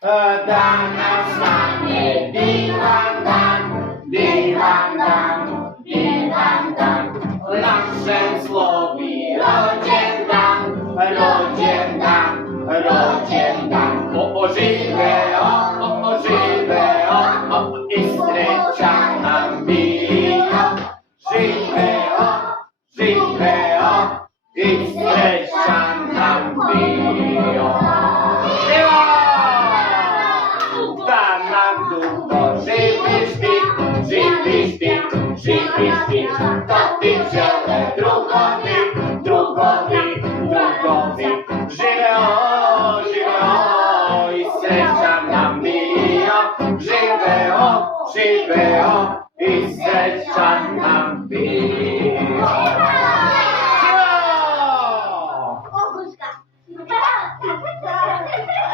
Dan nastanie Diwan Dan, w naszym słowie rodzin Dan. O żywe, i streccia nam bio. Żywe, i streccia nam bio. Dan nam długo żywy śpi, to ty wziąłe drugowi. Żywe, i streccia nam bio. Żywe,